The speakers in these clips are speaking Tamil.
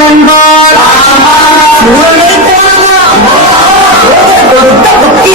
ஆகான் என்பார் கொடுத்த புத்தி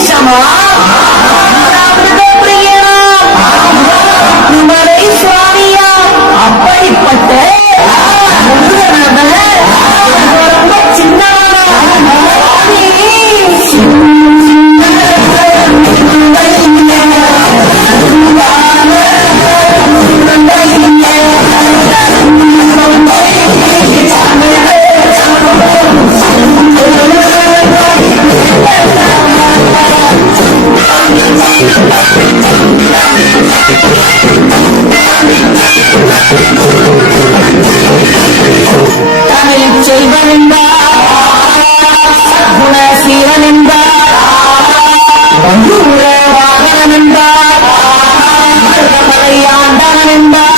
பஞ்சுகுலே வாகனம் என்றார் மருதமலை ஆண்டவன் என்றார்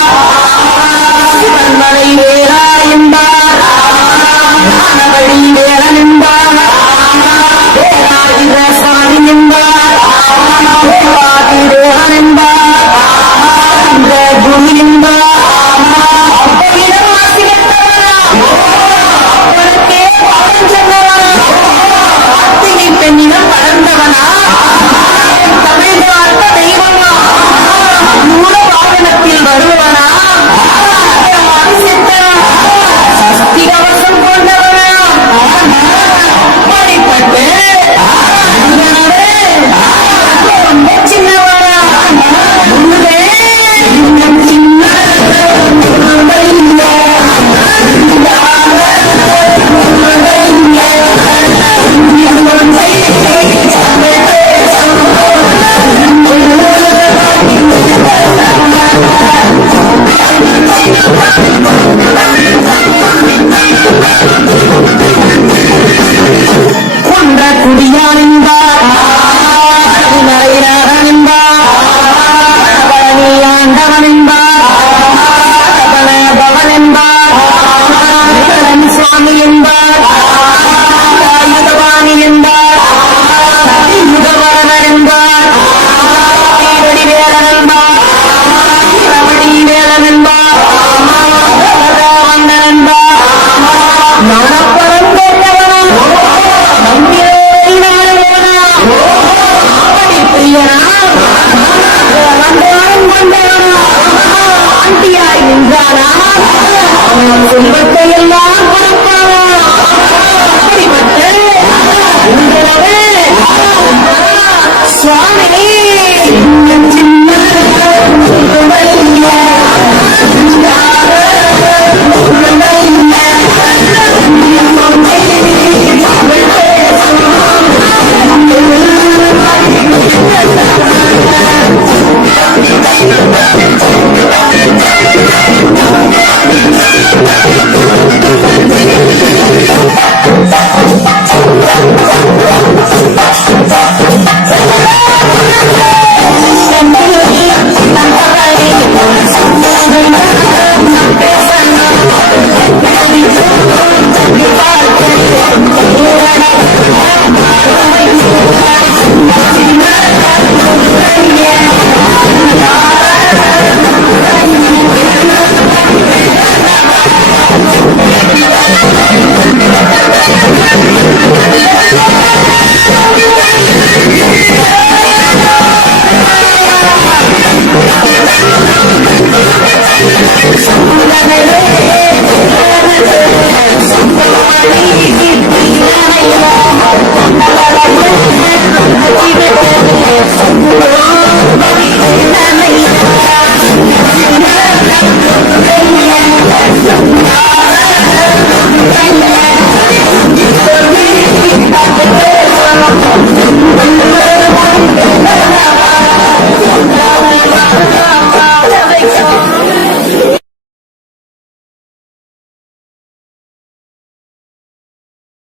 ஆண்டியாய் நின்றானா அவன் குடும்பத்தை எல்லாம் கொடுப்பான